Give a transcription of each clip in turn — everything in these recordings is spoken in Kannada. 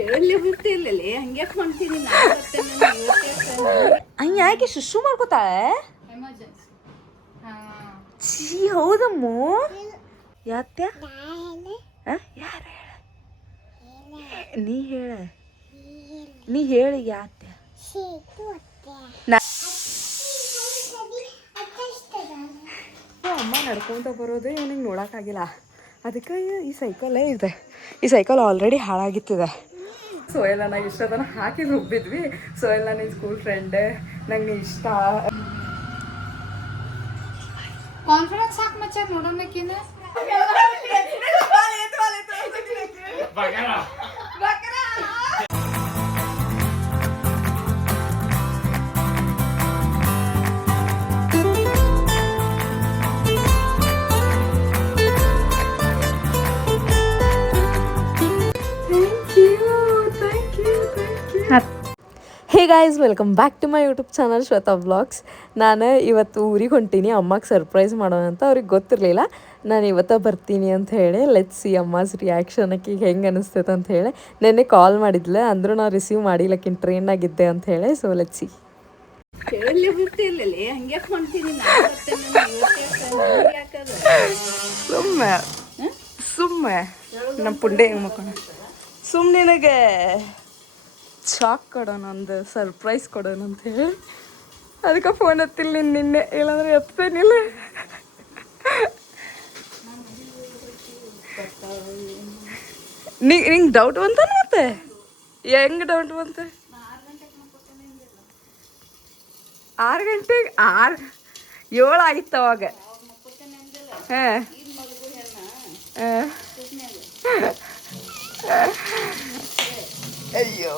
ಹೇಳಲಿ ಗೊತ್ತಿಲ್ಲಲೇ ಹಂಗೆ ಹೊಂತೀನಿ ಹಂಗೆ ಯಾಕೆ ಸುಶು ಮಾಡ್ಕೋತಾಳೆ ಛೀ ಹೌದಮ್ಮು ಯಾತ್ಯ ಯಾರು ಹೇಳ ನೀ ಹೇಳಿ ಯಾತ್ಯ ಅಮ್ಮ ನಡ್ಕೊಂತ ಬರೋದು ಇವನಿಗೆ ನೋಡೋಕ್ಕಾಗಿಲ್ಲ ಅದಕ್ಕೆ ಈ ಸೈಕಲ್ಲೇ ಇದೆ ಈ ಸೈಕಲ್ ಆಲ್ರೆಡಿ ಹಾಳಾಗಿತ್ತಿದೆ ಸೋಯಲ್ ನನಗೆ ಇಷ್ಟ ಅದನ್ನು ಹಾಕಿ ರುಬ್ಬಿದ್ವಿ ಸೋಯಲ್ ನನ್ನ ಸ್ಕೂಲ್ ಫ್ರೆಂಡ್ ನಂಗೆ ಇಷ್ಟ ಕಾನ್ಫರೆನ್ಸ್ ಹಾಕಿ ಮಚ್ಚ ನೋಡೋಣಕ್ಕಿನ್ನ hey guys welcome back to my YouTube channel Shweta vlogs ನಾನು ಇವತ್ತು ಊರಿಗೆ ಹೊಂಟೀನಿ ಅಮ್ಮಗೆ ಸರ್ಪ್ರೈಸ್ ಮಾಡೋಣ ಅಂತ ಅವ್ರಿಗೆ ಗೊತ್ತಿರಲಿಲ್ಲ ನಾನು ಇವತ್ತು ಬರ್ತೀನಿ ಅಂತ ಹೇಳಿ ಲೆಟ್ಸ್ ಸಿ ಅಮ್ಮಾಸ್ ರಿಯಾಕ್ಷನ್ ಆಕಿಗೆ ಹೆಂಗೆ ಅನಿಸ್ತೈತೆ ಅಂತ ಹೇಳಿ ನೆನ್ನೆ ಕಾಲ್ ಮಾಡಿದ್ಲೆ ಅಂದರೂ ನಾವು ರಿಸೀವ್ ಮಾಡಿಲ್ಲಕ್ಕಿನ ಟ್ರೈನಾಗಿದ್ದೆ ಅಂತ ಹೇಳಿ ಸೊ ಲೆಟ್ಸ್ ಸಿ ಸುಮ್ಮನೆ ನಮ್ಮ ಪುಂಡೆ ಹೆಂಗೆ ಮಕ್ಕೋಣ ಸುಮ್ಮನಿನಗೆ ಶಾಕ್ ಕೊಡೋಣ ಒಂದು ಸರ್ಪ್ರೈಸ್ ಕೊಡೋಣ ಅಂತ ಹೇಳಿ ಅದಕ್ಕೆ ಫೋನ್ ಹತ್ತಿಲ್ಲ ನಿನ್ನೆ ಇಲ್ಲಾಂದ್ರೆ ಎತ್ತೇನಿಲ್ಲ ನಿಂಗೆ ಡೌಟ್ ಬಂತ ಮತ್ತೆ ಹೆಂಗೆ ಡೌಟ್ ಬಂತ 6 ಗಂಟೆಗೆ 7 ಆಗಿತ್ತು ಅವಾಗ ಹಾಂ ಅಯ್ಯೋ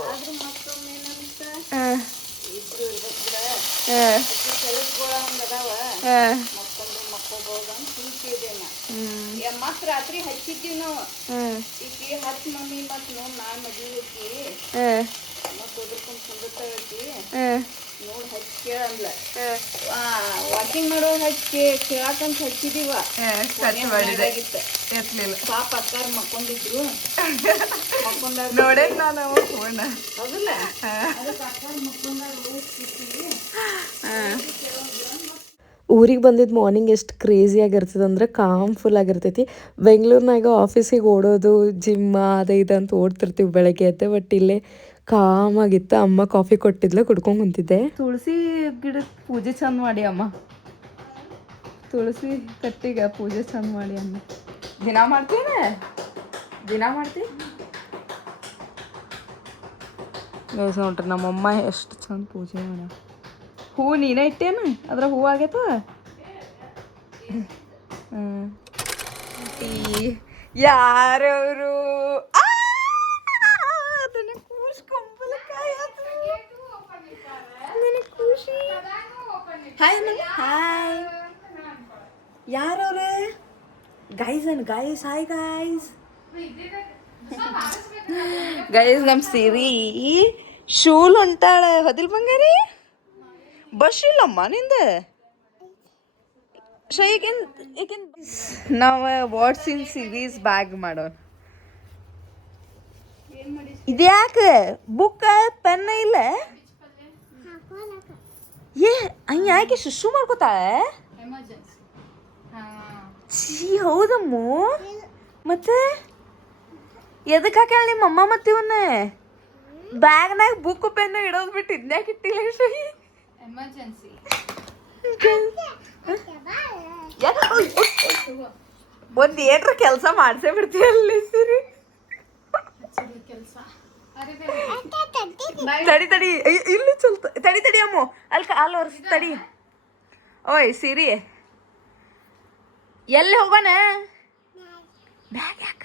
ಮತ್ ರಾತ್ರಿ ಹಚ್ಚಿದ್ದೀವಿ ನಾವು ಈಕಿ ಹಚ್ ಮಮ್ಮಿ ಮತ್ ನೋಡ್ ನಾನ್ ಮದ್ವಿಕಿ ಮತ್ ಓದ್ಕೊಂಡ್ ಕುಂದಿರ್ತಾವಕಿ ನೋಡ್ ಹಚ್ಚಿ ಕೇಳಂದ್ಲ ವಾಕಿಂಗ್ ಮಾಡೋ ಹಚ್ಚಿ ಕೇಳಾಕಂತ ಹಚ್ಚಿದೀವ ಪಾಪ ಅಕ್ಕಾರ ಮಕ್ಕೊಂಡಿದ್ರು ನೋಡೇ ನಾನು ಫೋನ್ ಹೌದಲ್ಲ ಅದಕ್ಕೆ ಅಕ್ಕಾರ ಮಕ್ಕೊಂಡಾಗ ಊರಿಗೆ ಬಂದಿದ್ದು ಮಾರ್ನಿಂಗ್ ಎಷ್ಟು ಕ್ರೇಜಿಯಾಗಿರ್ತದೆ ಅಂದ್ರೆ ಕಾಮ್ಫುಲ್ ಆಗಿರ್ತೈತಿ ಬೆಂಗಳೂರಿನಾಗ ಆಫೀಸಿಗೆ ಓಡೋದು ಜಿಮ್ಮ ಅದು ಇದು ಅಂತ ಓಡ್ತಿರ್ತೀವಿ ಬೆಳಗ್ಗೆ ಎದ್ದೆ ಬಟ್ ಇಲ್ಲೇ ಕಾಮಾಗಿತ್ತು ಅಮ್ಮ ಕಾಫಿ ಕೊಟ್ಟಿದ್ಲು ಕುಡ್ಕೊಂಡು ಕುಂತಿದ್ದೆ ತುಳಸಿ ಗಿಡದ ಪೂಜೆ ಚಂದ ಮಾಡಿ ಅಮ್ಮ ತುಳಸಿ ಕಟ್ಟಿಗೆ ಪೂಜೆ ಚಂದ ಮಾಡಿ ಅಮ್ಮ ದಿನ ಮಾಡ್ತೀನಿ ನೋಡ್ರಿ ನಮ್ಮಮ್ಮ ಎಷ್ಟು ಚಂದ ಪೂಜೆ ಮಾಡ ಹೂ ನೀನೇ ಇಟ್ಟೇನು ಅದ್ರ ಹೂ ಆಗೈತ ಯಾರವರು ಅದನ್ನ ಖುಷಿ ಹಾಯ್ ಹಾಯ್ ಯಾರವ್ರೆ ಗೈಸ್ ಹಾಯ್ ಗೈಸ್ ನಮ್ಮ ಸಿರಿ ಶೂಲ್ ಹೊಂಟಾಳ ಹದಿಲ್ ಬಂಗಾರಿ ಬಸ್ ಇಲ್ಲಮ್ಮ ನಿಂದ ಸೊ ಈಗಿನ ನಾವು ವಾಟ್ಸ್ ಇನ್ ಸೀರೀಸ್ ಬ್ಯಾಗ್ ಮಾಡೋಣ ಇದ್ಯಾಕೆ ಬುಕ್ ಪೆನ್ ಇಲ್ಲ ಹಂಗೆ ಯಾಕೆ ಸುಶು ಮಾಡ್ಕೋತಾಳೆ ಛೀ ಹೌದಮ್ಮು ಮತ್ತೆ ಎದಕ್ಕೆ ಹಾಕ್ಯಾಳ ನಿಮ್ಮ ಅಮ್ಮ ಮತ್ತೆ ಇವನ್ನ ಬ್ಯಾಗ್ನಾಗ ಬುಕ್ ಪೆನ್ ಇಡೋದು ಬಿಟ್ಟು ಇದ್ನ್ಯಾಕೆ ಇಟ್ಟಿಲ್ಲ ಶಹಿ ಎಮರ್ಜೆನ್ಸಿ ಒಂದ್ ಏನ್ರ ಕೆಲಸ ಮಾಡ್ಸೇ ಬಿಡ್ತೀಯಲ್ಲಿ ಸಿರಿ ತಡಿ ಇಲ್ಲಿ ಚಲ್ತ ತಡಿ ಅಮ್ಮು ಅಲ್ಲಿ ಒರ್ಸ್ ತಡಿ ಓಯ್ ಸಿರಿ ಎಲ್ಲಿ ಹೋಗೋಣ ಬ್ಯಾಗ್ ಯಾಕ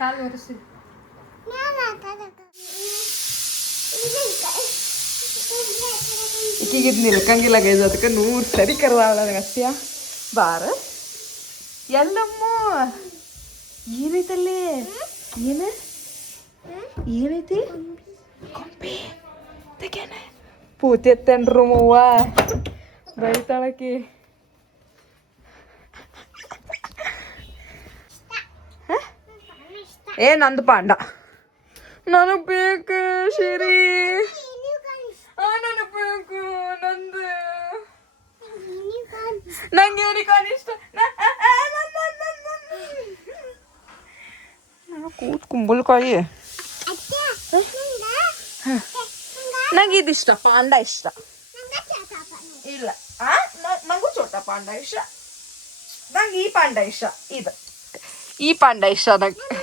ಕಾಲು ಒರೆಸಿ ಈಗೀಗ ನಿಲ್ಕಂಗಿಲ್ಲ ಗೈಸ್ ಅದಕ್ಕೆ 100 ಸರಿ ಕರ್ದಾಳ ನನಗೆ ಅತ್ಯ ಬಾರ ಎಲ್ಲಮ್ಮ ಏನೈತಲ್ಲಿ ಏನೈತಿ ಕೊಂಬಿ ತೆಗ್ಯಾನ ಪೂತಿ ಎತ್ತೇನ್ರು ಮೂವ ಬೈತಾಳಕಿ ಏ ನಂದು ಪಾಂಡ ನನಗೆ ಬೇಕು ಶಿರಿ ನನಗೆ ಬೇಕು ನಂದು ನಂಗೆ ಯೂನಿಕಾರ್ನ್ ಇಷ್ಟ ಕೂತ್ ಕುಂಬಳಕಾಯಿ ನಂಗೆ ಇದಿಷ್ಟ ಪಾಂಡ ಇಷ್ಟ ಇಲ್ಲ ನಂಗೂ ಚೋಟ ಪಾಂಡ ಇಷ್ಟ ನಂಗೆ ಈ ಪಾಂಡ ಇಷ್ಟ ಇದು ಈ ಪಾಂಡ ಇಷ್ಟ ನಂಗೆ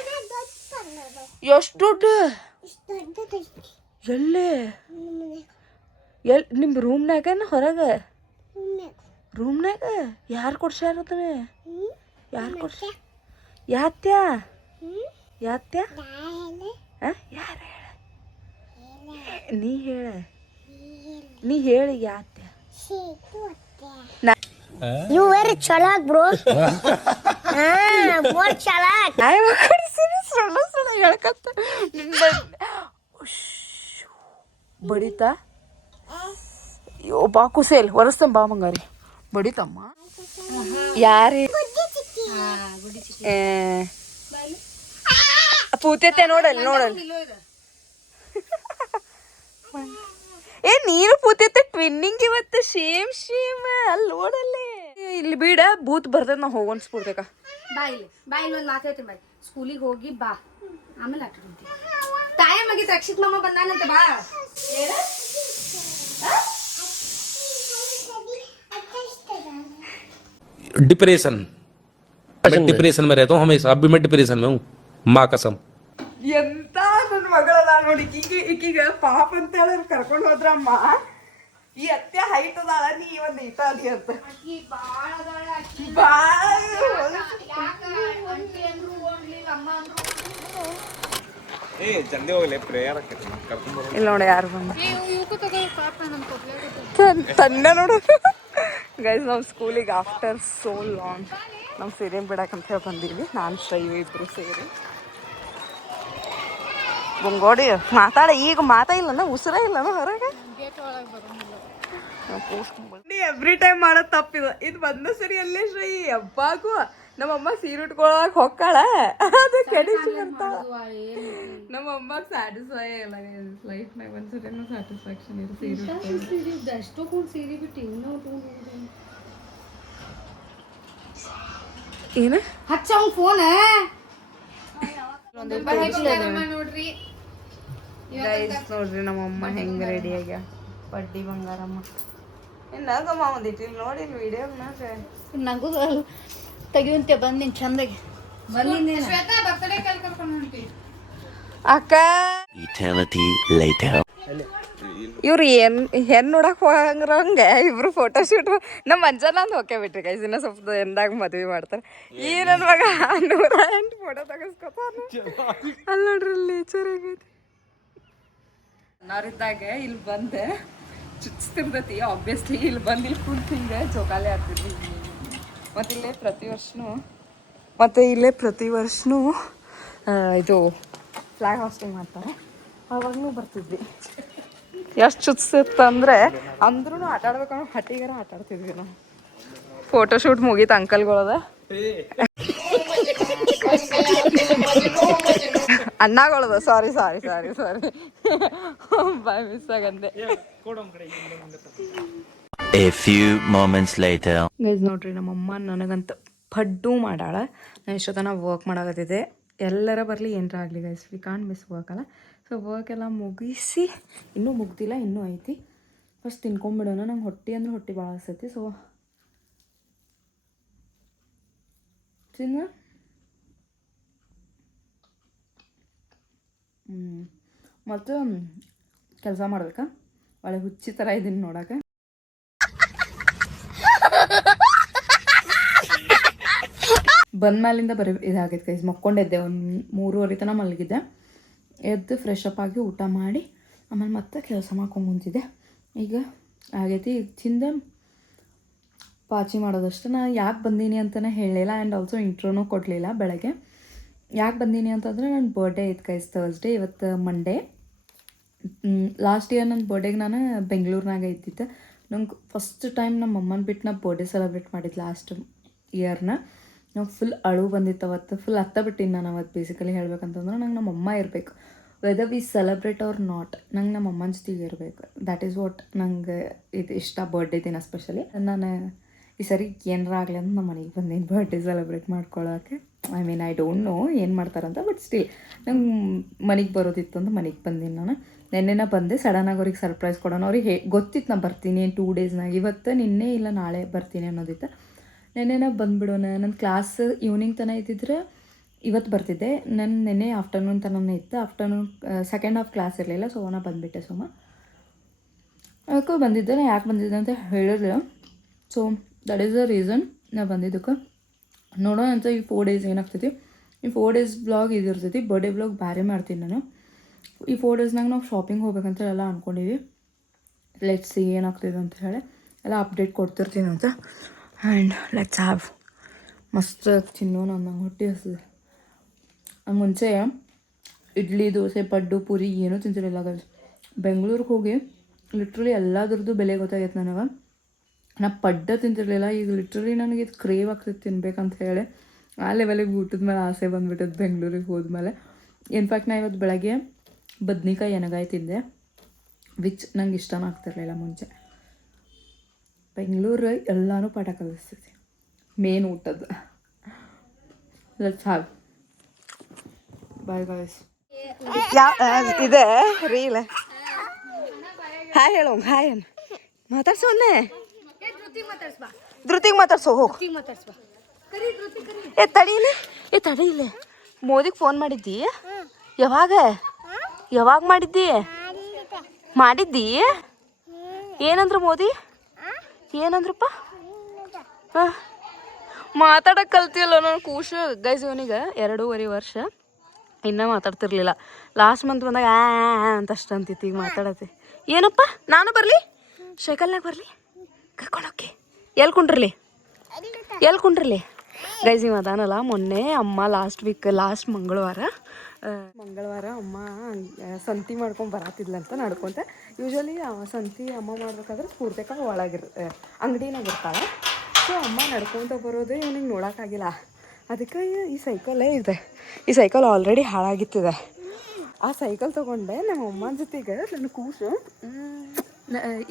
ಎಷ್ಟು ದೊಡ್ಡ ಎಲ್ಲೇ ನಿಮ್ಮ ರೂಮ್ನಾಗೇನು ಹೊರಗೆ ರೂಮ್ನಾಗ ಯಾರು ಕೊಡ್ಸ್ಯಾರದನೆ ಯಾರು ಕೊಡ್ಸ ಯಾತ್ಯಾ ಯಾತ್ಯಾ ಯಾರು ಹೇಳ ನೀ ಹೇಳಿ ಯಾತ್ಯಾ You very chalak, bro. More chalak. ಬಡಿತಾ ಅಯ್ಯೋ ಬಾ ಕುಸೇಲ್ ಒರೆಸ್ತೇನೆ ಬಾ ಮಂಗಾರಿ ಬಡಿತಮ್ಮ ಯಾರೇ ಪೂತೈತೆ ನೋಡಲ್ ಏ ನೀನು ಪೂತೈತೆ ಟ್ವಿನ್ನಿಂಗ್ ಇವತ್ತು ಶೇಮ್ ಅಲ್ಲಿ ನೋಡಲ್ಲೇ ಇಲ್ಲಿ ಬಿಡ ಬೂತ್ ಬರ್ತದ ನಾ ಹೋಗೋಣ ಸ್ಫೂರ್ತಕ ಬಾ ಇಲ್ಲಿ ಒಂದು ಮಾತೈತಿ ಬಾಯ್ ಸ್ಕೂಲಿಗೆ ಹೋಗಿ ಬಾ ಆಮೇಲೆ ಆಟ ಟೈಮ್ ಆಗಿತ್ತು ರಕ್ಷಿತ್ ಮಾಮ ಬಂದಾನಂತ ಬಾ डिप्रेशन मैं डिप्रेशन में रहता हूँ हमेशा अब भी मैं डिप्रेशन में हूँ माँ कसम ಎಂತ ನನ್ನ ಮಗಳದ ನೋಡಿ ಈಕೀಗ ಪಾಪ ಅಂತ ಹೇಳಿ ಕರ್ಕೊಂಡು ಹೋದ್ರಮ್ಮ ಈ ಅತ್ತೆ ಹೈಟ್ ಅದಾಳ ನೀ ಒಂದು ಈಟ ಅದಿ ಅಂತ ಇಲ್ಲ ನೋಡಿ ಯಾರು ಬಂದ ತಂದೆ ನೋಡು ಗೈಸ್ ನಾವು ಸ್ಕೂಲಿಗೆ ಆಫ್ಟರ್ ಸೋ ಲಾಂಗ್ ನಾವು ಸೀರೆ ಬಿಡಕ್ಕಂತ ಹೇಳಿ ಬಂದೀವಿ ನಾನು ಶ್ರೈವ ಇಬ್ಬರು ಸೇರಿ ಬೊಂಗೋಡಿ ಮಾತಾಡ ಈಗ ಮಾತಾ ಇಲ್ಲನ ಉಸಿರ ಇಲ್ಲನ ಹೊರಗೆ ಎವ್ರಿ ಟೈಮ್ ಮಾಡೋದು ತಪ್ಪಿದ ಇದು ಬಂದ ಸರಿ ಅಲ್ಲೇ ಶ್ರೀ ಹಬ್ಬಾಗೂ ನಮ್ಮಮ್ಮ ಸೀರೆ ಉಟ್ಕೊಳಕ್ ಹೊಕ್ಕಾಳ ಅದು ಕೆಡಿಸಿ ಬರ್ತಾಳ ನಮ್ಮಮ್ಮ ಸ್ಯಾಟಿಸ್ಫೈ ಇಲ್ಲ ಲೈಫ್ನಾಗ ಒಂದ್ಸರಿನೂ ಸ್ಯಾಟಿಸ್ಫ್ಯಾಕ್ಷನ್ ಇದೆ ಸೀರೆ ಎಷ್ಟೋ ಕೂಡ ಸೀರೆ ಬಿಟ್ಟು ಏನು ಹಚ್ಚ ಅವ್ನ ಫೋನ್ ನೋಡ್ರಿ ಗೈಸ್ ನೋಡ್ರಿ ನಮ್ಮಮ್ಮ ಹೆಂಗ್ ರೆಡಿ ಆಗ್ಯ ಬಡ್ಡಿ ಬಂಗಾರಮ್ಮ ಏನಾಗಮ್ಮ ಒಂದಿಟ್ಟು ಇಲ್ಲಿ ನೋಡಿ ವಿಡಿಯೋನಾಗ ನಂಗೂ ತೆಗಿಯುವಂತೆ ಬಂದಿನ್ ಚಂದಾಗಿ ಬಂದಿದ್ದೇನೆ ಶ್ವೇತಾ ಬರ್ತಡೇ ಕರ್ಕೊಂಡು ಹೊಂಟಿ ಅಕ್ಕ Eternity later. ಇವ್ರು ಹೆಣ್ಣು ನೋಡಕ್ ಹೋಗಂಗ್ರಂಗೆ ಇಬ್ರು ಫೋಟೋ ಶೂಟ್ ನಮ್ಮ ಅಂಜನಂದು ಹೋಗೇ ಬಿಟ್ರಿ ಗೈಸ್ ಇನ್ನ ಸ್ವಲ್ಪ ಎಂದಾಗ ಮದ್ವೆ ಮಾಡ್ತಾರೆ ಈ ನನ್ನ ಮಗ 108 ಫೋಟೋ ತೆಗೆಸ್ಕೊತಾನ ಅಲ್ಲಿ ನೋಡ್ರಿ ನೇಚರ್ ಆಗೈತಿ ನಾರಿದ್ದಾಗ ಇಲ್ಲಿ ಬಂದೆ ಚುಚ್ತಿರ್ತೈತಿ ಆಬ್ವಿಯಸ್ಲಿ ಇಲ್ಲಿ ಬಂದು ಇಲ್ಲಿ ಕುಂತು ಹಿಂಗೆ ಜೋಕಾಲಿ ಆಡ್ತಿದ್ವಿ ಮತ್ತು ಇಲ್ಲೇ ಪ್ರತಿ ವರ್ಷನೂ ಇದು ಫ್ಲಾಗ್ ಹಾಸ್ಟಿಂಗ್ ಮಾಡ್ತಾರೆ ಅವಾಗೂ ಬರ್ತಿದ್ವಿ ಎಷ್ಟು ಚುಚ್ತಿತ್ತಂದ್ರೆ ಅಂದ್ರೂ ಆಟ ಆಡ್ಬೇಕಂದ್ರೆ ಹಟ್ಟಿಗಾರ ಆಟ ಆಡ್ತಿದ್ವಿ ನಾವು ಫೋಟೋ ಶೂಟ್ ಮುಗೀತು ಅಂಕಲ್ಗಳದ ಅಣ್ಣಗಳದ ಸಾರಿ ಬಾಯ್ ಮಿಸ್ ಆಗಂದೆ A few moments later. Guys ನೋಡ್ರಿ ನಮ್ಮಮ್ಮ ನನಗಂತ ಪಡ್ಡು ಮಾಡಾಳ ನಾನು ಇಷ್ಟೊತ್ತನ ವರ್ಕ್ ಮಾಡಾಕತ್ತಿದ್ದೆ ಎಲ್ಲರ ಬರಲಿ ಏನರ ಆಗಲಿ guys we can't miss work ಅಲ್ಲ ಸೊ ವರ್ಕ್ ಎಲ್ಲ ಮುಗಿಸಿ ಇನ್ನೂ ಮುಗ್ದಿಲ್ಲ ಇನ್ನೂ ಐತಿ ಫಸ್ಟ್ ತಿನ್ಕೊಂಬಿಡೋಣ ನಂಗೆ ಹೊಟ್ಟೆ ಭಾಳ ಹಸ್ತೈತಿ ಸೊ ತಿನ್ನ ಮತ್ತು ಕೆಲಸ ಮಾಡ್ಬೇಕಾ ಒಳ್ಳೆ ಹುಚ್ಚಿ ಥರ ಇದ್ದೀನಿ ನೋಡೋಕೆ ಬಂದ್ಮೇಲಿಂದ ಬರೀ ಇದಾಗೈತೆ ಗೈಸ್ ಮಕ್ಕೊಂಡಿದ್ದೆ ಒಂದು 3:30 ತನಕ ಮಲಗಿದ್ದೆ ಎದ್ದು ಫ್ರೆಶ್ ಅಪ್ ಆಗಿ ಊಟ ಮಾಡಿ ಆಮೇಲೆ ಮತ್ತೆ ಕೆಲಸ ಮಾಡ್ಕೊಂಡು ಕುಂತಿದ್ದೆ ಈಗ ಆಗೈತಿ ಈಗ ತಿಂದ ಪಾಚಿ ಮಾಡೋದಷ್ಟು ನಾನು ಯಾಕೆ ಬಂದೀನಿ ಅಂತಲೇ ಹೇಳಲಿಲ್ಲ ಆ್ಯಂಡ್ ಆಲ್ಸೋ ಇಂಟ್ರೋನೂ ಕೊಡಲಿಲ್ಲ ಬೆಳಗ್ಗೆ ಯಾಕೆ ಬಂದೀನಿ ಅಂತಂದರೆ ನನ್ನ ಬರ್ಡೇ ಐತೆ ಗೈಸ್ ಥರ್ಸ್ಡೇ ಇವತ್ತು ಮಂಡೇ ಲಾಸ್ಟ್ ಇಯರ್ ನನ್ನ ಬರ್ಡೇಗೆ ನಾನು ಬೆಂಗಳೂರಿನಾಗ ಇದ್ದಿದ್ದೆ ನಂಗೆ ಫಸ್ಟ್ ಟೈಮ್ ನಮ್ಮ ಅಮ್ಮನ ಬಿಟ್ಟು ನಾ ಬರ್ಡೇ ಸೆಲೆಬ್ರೇಟ್ ಮಾಡಿದ್ದು ಲಾಸ್ಟ್ ಇಯರ್ನ ನಾವು ಫುಲ್ ಅಳು ಬಂದಿತ್ತು ಅವತ್ತು, ಫುಲ್ ಅತ್ತ ಬಿಟ್ಟಿನಿ ನಾನು ಅವತ್ತು. ಬೇಸಿಕಲಿ ಹೇಳ್ಬೇಕಂತಂದ್ರೆ ನಂಗೆ ನಮ್ಮ ಅಮ್ಮ ಇರಬೇಕು, whether we celebrate or not, ನಂಗೆ ನಮ್ಮ ಅಮ್ಮನ ಜೊತೆಗೆ ಇರಬೇಕು. ದ್ಯಾಟ್ ಈಸ್ ವಾಟ್ ನಂಗೆ ಇದು ಇಷ್ಟ ಬರ್ಡೇ ದಿನ ಸ್ಪೆಷಲಿ. ನಾನು ಈ ಸರಿ ಏನಾರ ಆಗಲಿ ಅಂತ ನಮ್ಮ ಮನೆಗೆ ಬಂದೀನಿ ಬರ್ಡೇ ಸೆಲೆಬ್ರೇಟ್ ಮಾಡ್ಕೊಳ್ಳೋಕೆ. I mean I don't know ಏನು ಮಾಡ್ತಾರಂತ, ಬಟ್ ಸ್ಟಿಲ್ ನಂಗೆ ಮನೆಗೆ ಬರೋದಿತ್ತು ಅಂತ ಮನೆಗೆ ಬಂದೀನಿ ನಾನು. ನೆನ್ನೆನ ಬಂದೆ, ಸಡನ್ನಾಗಿ ಅವ್ರಿಗೆ ಸರ್ಪ್ರೈಸ್ ಕೊಡೋಣ. ಅವ್ರಿಗೆ ಗೊತ್ತಿತ್ತು ನಾನು ಬರ್ತೀನಿ 2 ಡೇಸ್ನಾಗ, ಇವತ್ತು ನಿನ್ನೆ ಇಲ್ಲ ನಾಳೆ ಬರ್ತೀನಿ ಅನ್ನೋದಿತ್ತು. ನೆನ್ನೆನ ಬಂದುಬಿಡೋಣ, ನನ್ನ ಕ್ಲಾಸ್ ಈವ್ನಿಂಗ್ ತನಕ ಇದ್ದಿದ್ರೆ ಇವತ್ತು ಬರ್ತಿದ್ದೆ. ನನ್ನ ನೆನ್ನೆ ಆಫ್ಟರ್ನೂನ್ ತನಕ ಇತ್ತು. ಆಫ್ಟರ್ನೂನ್ ಸೆಕೆಂಡ್ ಹಾಫ್ ಕ್ಲಾಸ್ ಇರಲಿಲ್ಲ, ಸೊ ನಾ ಬಂದುಬಿಟ್ಟೆ. ಅದಕ್ಕೆ ಬಂದಿದ್ದೆ. ನಾ ಯಾಕೆ ಬಂದಿದ್ದೆ ಅಂತ ಹೇಳಿರಲಿಲ್ಲ, so that is the reason ನಾ ಬಂದಿದ್ದಕ್ಕೆ. ನೋಡೋಣ ಅಂತ ಈ 4 ಡೇಸ್ ಏನಾಗ್ತೈತಿ. ಈ 4 ಡೇಸ್ ಬ್ಲಾಗ್ ಇದಿರ್ತೈತಿ, ಬರ್ಡೇ ಬ್ಲಾಗ್ ಬೇರೆ ಮಾಡ್ತೀನಿ ನಾನು. ಈ 4 ಡೇಸ್ನಾಗ ನಾವು ಶಾಪಿಂಗ್ ಹೋಗ್ಬೇಕಂತ ಎಲ್ಲ ಅಂದ್ಕೊಂಡಿವಿ. ಲೆಟ್ಸ್ ಸಿ ಏನಾಗ್ತಿದೆ ಅಂತ ಹೇಳಿ ಎಲ್ಲ ಅಪ್ಡೇಟ್ ಕೊಡ್ತಿರ್ತೀನಿ ಅಂತ. ಆ್ಯಂಡ್ ಲೆಟ್ಸ್ ಹ್ಯಾವ್ ಮಸ್ತ್ ತಿನ್ನೋಣ, ನಂಗೆ ಹೊಟ್ಟೆ ಹಸಿದೆ. ಮುಂಚೆ ಇಡ್ಲಿ, ದೋಸೆ, ಪಡ್ಡು, ಪೂರಿ ಏನೂ ತಿಂತಿರಲಿಲ್ಲ ಗೈಸ್. ಬೆಂಗಳೂರಿಗೆ ಹೋಗಿ ಲಿಟ್ರಲಿ ಎಲ್ಲದ್ರದ್ದು ಬೆಲೆ ಗೊತ್ತಾಗೈತೆ ನನಗೆ. ನಾ ಪಡ್ಡ ತಿಂತಿರಲಿಲ್ಲ, ಈಗ ಲಿಟ್ರಲಿ ನನಗೆ ಇದು ಕ್ರೇವ್ ಆಗ್ತೈತೆ ತಿನ್ಬೇಕಂತ ಹೇಳಿ. ಆ ಲೆವೆಲಿಗೆ ಊಟದ ಮೇಲೆ ಆಸೆ ಬಂದುಬಿಟ್ಟದ್ದು ಬೆಂಗಳೂರಿಗೆ ಹೋದ್ಮೇಲೆ. ಇನ್ಫ್ಯಾಕ್ಟ್ ನಾ ಇವತ್ತು ಬೆಳಗ್ಗೆ ಬದ್ನಿಕಾಯಿ ಎನಗಾಯಿ ತಿಂದೆ, ವಿಚ್ ನಂಗೆ ಇಷ್ಟನೂ ಆಗ್ತಿರ್ಲಿಲ್ಲ ಮುಂಚೆ. ಬೆಂಗಳೂರು ಎಲ್ಲನೂ ಪಾಠ ಕಲಿಸ್ತೈತಿ, ಮೇನ್ ಊಟದ್ದು. Let's have. Bye guys. ಇದೆ ರೀಲ್ ಹಾಯ್ ಹೇಳೋ, ಹಾಯ್ ಏನು ಮಾತಾಡ್ಸೋನ್ನೆ, ಧೃತಿಗೆ ಮಾತಾಡ್ಸೋ ಹೋಗು. ತಡೀಲಿ. ಮೋದಿಗೆ ಫೋನ್ ಮಾಡಿದ್ದಿ? ಯಾವಾಗ ಮಾಡಿದ್ದಿ? ಏನಂದ್ರು ಮೋದಿ? ಏನಂದ್ರಪ್ಪ? ಹಾಂ, ಮಾತಾಡೋಕೆ ಕಲ್ತಿಯಲ್ಲ ನಾನು. ಕೂಸು ಗೈಸ್, ಇವನಿಗೆ 2.5 ವರ್ಷ, ಇನ್ನೂ ಮಾತಾಡ್ತಿರ್ಲಿಲ್ಲ. ಲಾಸ್ಟ್ ಮಂತ್ ಬಂದಾಗ ಅಂತ ಅಷ್ಟು ಅಂತಿತ್ತು, ಈಗ ಮಾತಾಡತ್ತೆ. ಏನಪ್ಪ ನಾನು ಬರಲಿ, ಸೈಕಲ್ನಾಗ ಬರಲಿ, ಕರ್ಕೊಂಡೋಗಿ. ಎಲ್ಲಿ ಕುಂಡ್ರಲಿ ಗೈಸ್. ಇವ ಅದಾನಲ್ಲ, ಮೊನ್ನೆ ಅಮ್ಮ ಲಾಸ್ಟ್ ಮಂಗಳವಾರ ಅಮ್ಮ ಸಂತಿ ಮಾಡ್ಕೊಂಡು ಬರತ್ತಿದ್ಲಂತ ನಡ್ಕೊತ. ಯೂಶ್ವಲಿ ಸಂತಿ ಅಮ್ಮ ಮಾಡ್ಬೇಕಾದ್ರೆ ಪೂರ್ತಿಕ ಅಂಗಡಿನಾಗ ಇರ್ತಾಳೆ. ಸೊ ಅಮ್ಮ ನಡ್ಕೊತ ಬರೋದು ಇವನಿಗೆ ನೋಡೋಕ್ಕಾಗಿಲ್ಲ. ಅದಕ್ಕೆ ಈ ಸೈಕಲ್ಲೇ ಇದೆ. ಈ ಸೈಕಲ್ ಆಲ್ರೆಡಿ ಹಾಳಾಗಿತ್ತಿದೆ. ಆ ಸೈಕಲ್ ತೊಗೊಂಡೆ ನಮ್ಮ ಅಮ್ಮನ ಜೊತೆಗೆ. ನನ್ನ ಕೂಸು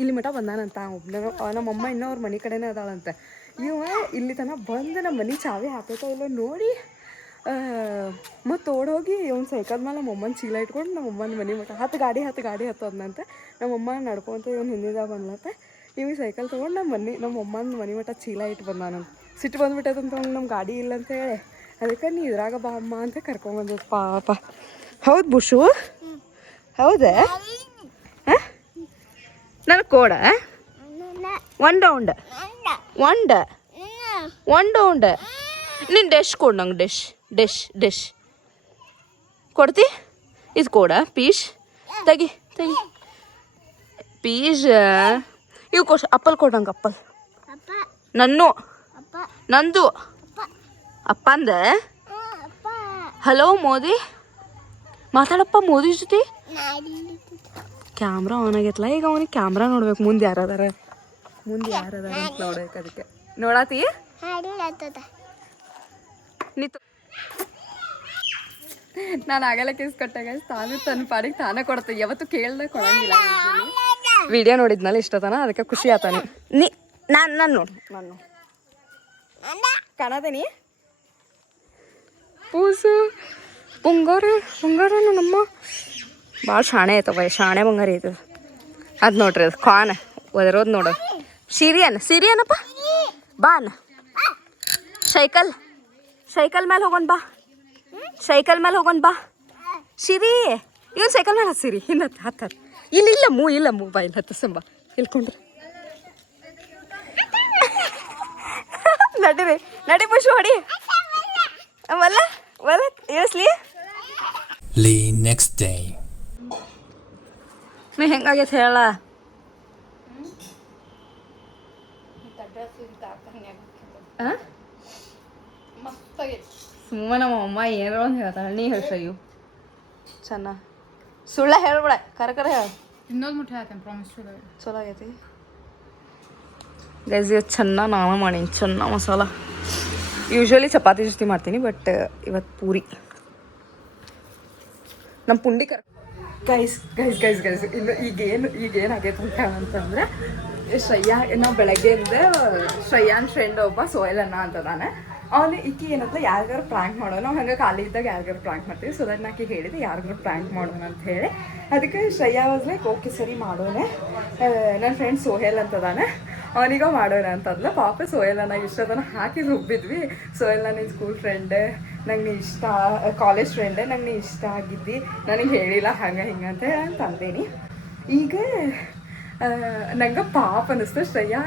ಇಲ್ಲಿ ಮಠ ಬಂದಾನಂತ ಒಬ್ಬನೇ. ನಮ್ಮಮ್ಮ ಇನ್ನೂ ಅವ್ರ ಮನೆ ಕಡೆನೇ ಅದಾಳಂತೆ. ಇವ ಇಲ್ಲಿ ತನಕ ಬಂದು ನಮ್ಮ ಮನೆ ಚಾವಿ ಹಾಕೈತೋ ಇಲ್ಲೋ ನೋಡಿ ಮತ್ತು ಓಡೋಗಿ ಇವ್ನ ಸೈಕಲ್ ಮೇಲೆ ನಮ್ಮಮ್ಮನ ಚೀಲ ಇಟ್ಕೊಂಡು ನಮ್ಮಮ್ಮನ ಮನೆ ಮಠ ಹತ್ತು ಗಾಡಿ ಹತ್ತೋದ್ನಂತೆ. ನಮ್ಮಮ್ಮ ನಡ್ಕೊತ ಇವ್ನು ಹಿಂದಿದಾಗ ಬಂದ್ಲಂತೆ. ಇವ್ ಸೈಕಲ್ ತೊಗೊಂಡು ನಮ್ಮಮ್ಮನ ಮನೆ ಮಠ ಚೀಲ ಇಟ್ಟು ಬಂದಾನಂತ. ಸಿಟ್ಟು ಬಂದುಬಿಟ್ಟದಂತ ನಮ್ಮ ಗಾಡಿ ಇಲ್ಲ ಅಂತ ಹೇಳಿ. ಅದಕ್ಕೆ ನೀ ಇದ್ರಾಗ ಬಾ ಅಮ್ಮ ಅಂತ ಕರ್ಕೊಂಬಂದದ ಪಾಪ. ಹೌದು ಬುಷು, ಹೌದಾ? ಹಾಂ, ನನಗೆ ಕೋಡ 1 ರೌಂಡ್ ನೀನು ಡೆಶ್ ಕೊಡು ನಂಗೆ. ಡೆಶ್ ಕೊಡ್ತಿ? ಇದು ಕೋಡ ಪೀಶ್ ತೆಗಿ ಪೀಶ್. ಇವು ಅಪ್ಪಲ್ ಕೊಡು ನಂಗೆ. ಅಪ್ಪಲ್ ನಂದು ಅಪ್ಪ ಅಂದೆ. ಹಲೋ ಮೋದಿ, ಮಾತಾಡಪ್ಪ ಮೋದಿ ಜೊತೆ. ಕ್ಯಾಮ್ರಾ ಆನ್ ಆಗೈತಲ್ಲ ಈಗ, ಅವನಿಗೆ ಕ್ಯಾಮ್ರಾ ನೋಡ್ಬೇಕು. ಮುಂದೆ ಯಾರದಾರ ಅಂತ ನೋಡ್ಬೇಕು. ಅದಕ್ಕೆ ನೋಡಾತಿ ನೀತು. ನಾನು ಆಗಲ್ಲ ಕೇಸ್ ಕಟ್ಟಾಗ ತನ್ನ ಪಾಡಿಗೆ ತಾನೇ ಕೊಡ್ತೆ, ಯಾವತ್ತು ಕೇಳ್ದೆ ಕೊಡಂಗಿಲ್ಲ. ವಿಡಿಯೋ ನೋಡಿದ್ನಲ್ಲ ಇಷ್ಟತನ, ಅದಕ್ಕೆ ಖುಷಿ ಆತಾನೆ. ನಾನು ನೋಡು ಕಾಣದೇನಿ ಪೂಸು ಬಂಗಾರ ನಮ್ಮ ಭಾಳ ಶಾಣೆ ಐತವ, ಶಾಣೆ ಬಂಗಾರ ಐತದ. ಅದು ನೋಡ್ರಿ, ಅದು ಕಾನ್ ಒದರೋದು ನೋಡು. ಸಿರಿಯನಪ್ಪ ಬಾ ಅನ್ನ. ಸೈಕಲ್ ಮೇಲೆ ಹೋಗೋಣ ಬಾ. ಸಿರಿ ಇವನು ಸೈಕಲ್ ಮೇಲೆ ಹತ್ತಿರಿ, ಹಿಂದೆ ಹತ್ತು ಇಲ್ಲ ಬಾ, ಇಲ್ಲಿ ಹತ್ತಿಸಂಬ ಇಲ್ಕೊಂಡ್ರಿ. ನಡಿ ಪುಷು ಹೊಡಿ. ವಲ್ಲ ಇಳಿಸ್ಲಿ. ನೆಕ್ಸ್ಟ್ ಡೇ ಹೆಂಗಾಗೈತೆ ಹೇಳ. ಸುಮ್ಮ ನಮ್ಮ ಅಮ್ಮ ಏನಾರ ಒಂದು ಹೇಳ್ತಾಳೆ, ನೀ ಹೇಳ್ಸಯ್ಯು ಚೆನ್ನ. ಸುಳ್ಳ ಹೇಳ್ಬೇಡ, ಕರ ಹೇಳ. ಇನ್ನೊಂದು ಮುಟ್ಟೆ ಹಾಕ್ತೇನೆ, ಪ್ರಾಮಿಸ್. ಚಲೋ ಆಗೈತಿ ಗೈಸ್. ಇವತ್ತು ಚೆನ್ನ ನಾನು ಮಾಡೀನಿ, ಚೆನ್ನ ಮಸಾಲ. ಯೂಶ್ವಲಿ ಚಪಾತಿ ಜೊತೆ ಮಾಡ್ತೀನಿ, ಬಟ್ ಇವತ್ತು ಪೂರಿ. ನಮ್ಮ ಪುಂಡಿ ಗೈಸ್ ಇನ್ನು ಈಗೇನು ಆಗೈತೆ ಅಂತಂದ್ರೆ ಶ್ರೇಯಾ, ನಾವು ಬೆಳಗ್ಗೆಯಿಂದ ಶ್ರೇಯಾನ್ ಫ್ರೆಂಡ್ ಒಬ್ಬ ಸೋಯಲ್ ಅಣ್ಣ ಅಂತ ನಾನು. ಅವನು ಈಕಿ ಏನಂತ ಯಾರಿಗಾರು ಪ್ರ್ಯಾಂಕ್ ಮಾಡೋಣ, ನಾವು ಹಂಗೆ ಖಾಲಿ ಇದ್ದಾಗ ಯಾರಿಗಾರು ಪ್ರ್ಯಾಂಕ್ ಮಾಡ್ತೀವಿ. ಸೊ ದಟ್ ನಾಕಿ ಹೇಳಿದೆ ಯಾರಿಗಾರು ಪ್ರ್ಯಾಂಕ್ ಮಾಡೋಣ ಅಂತ ಹೇಳಿ. ಅದಕ್ಕೆ ಶ್ರೇಯಾ ವಾಸ್ ಲೈಕ್ ಓಕೆ ಸರಿ ಮಾಡೋಣ. ನನ್ನ ಫ್ರೆಂಡ್ ಸೋಹೆಲ್ ಅಂತದಾನೆ, ಅವನಿಗ ಮಾಡೋಣ ಅಂತಂದ್ಲ. ಪಾಪ ಸೋಹೆಲ್ ಅನ್ನ ಇಷ್ಟದನ್ನ ಹಾಕಿ ರುಬ್ಬಿದ್ವಿ. ಸೋಹೆಲ್ ನಿನ್ನ ಸ್ಕೂಲ್ ಫ್ರೆಂಡ್, ನಂಗೆ ನೀ ಇಷ್ಟ, ಕಾಲೇಜ್ ಫ್ರೆಂಡ್, ನಂಗೆ ನೀ ಇಷ್ಟ ಆಗಿದ್ದಿ, ನನಗೆ ಹೇಳಿಲ್ಲ ಹಂಗೆ ಹಿಂಗೆ ಅಂತ ಹೇಳಿ ಅಂತ ಅಂದೇನಿ. ಈಗ ನಂಗೆ ಪಾಪ ಅನ್ನಿಸ್ತು, ಶ್ರೇಯಾ